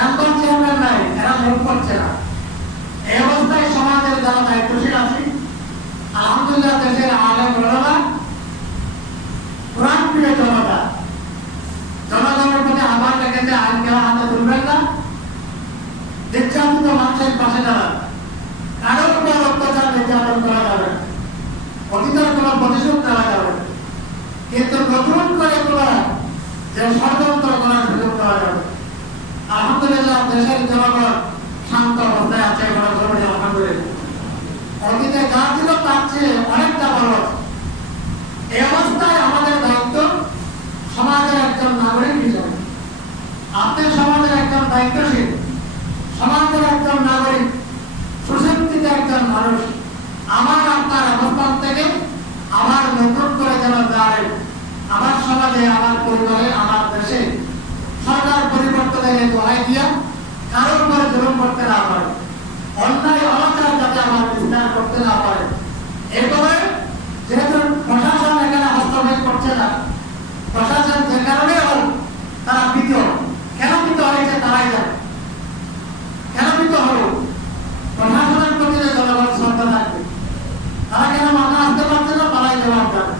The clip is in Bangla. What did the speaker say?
মেম্বার চেয়ারম্যান নাই যারা দেশের জনতা, জনগণের প্রতি আহ্বান রেখেছে, আইন কেউ হাতে তুলবেন না। নির্যাতিত মানুষের পাশে দাঁড়ান কারোর উপর অত্যাচার নির্যাতন করা যাবে না। অতীতের কোনো প্রতিশোধ নেওয়া যাবে না। কিন্তু নতুন করে কোনো যে ষড়যন্ত্র করার সুযোগ দেওয়া যাবে না। আলহামদুলিল্লাহ দেশের জনগণ শান্ত অবস্থায় আছে আলহামদুলিল্লাহ অতীতে যা ছিল তার চেয়ে অনেকটা ভালো এই অবস্থায় আমাদের দায়িত্ব সমাজের একজন নাগরিক হিসেবে। আপনি সমাজের একজন দায়িত্বশীল, সমাজের একজন নাগরিক, সুশিক্ষিত একজন মানুষ। আমার আপনার অবস্থান থেকে আমার নতুন করে যেন দাঁড়ায়, আমার সমাজে, আমার পরিবারে, আমার দেশে সরকার পরিবর্তনের দোহাই দিয়া কারও উপরে জোরণ করতে না পারে। অন্যায়, অনাচার যাতে আমার বিস্তার করতে না পারে। এরপরে যেহেতু প্রশাসন এখানে হস্তক্ষেপ করছে না, প্রশাসন যে কারণে হোক, তারা ভীত। কেন ভীত হয়েছে তারাই জানে। কেন ভীত হল? প্রশাসনের প্রতি জনগণ শ্রদ্ধা থাকবে, তারা কেন মানা আসতে পারছে না তারাই জবাব জানে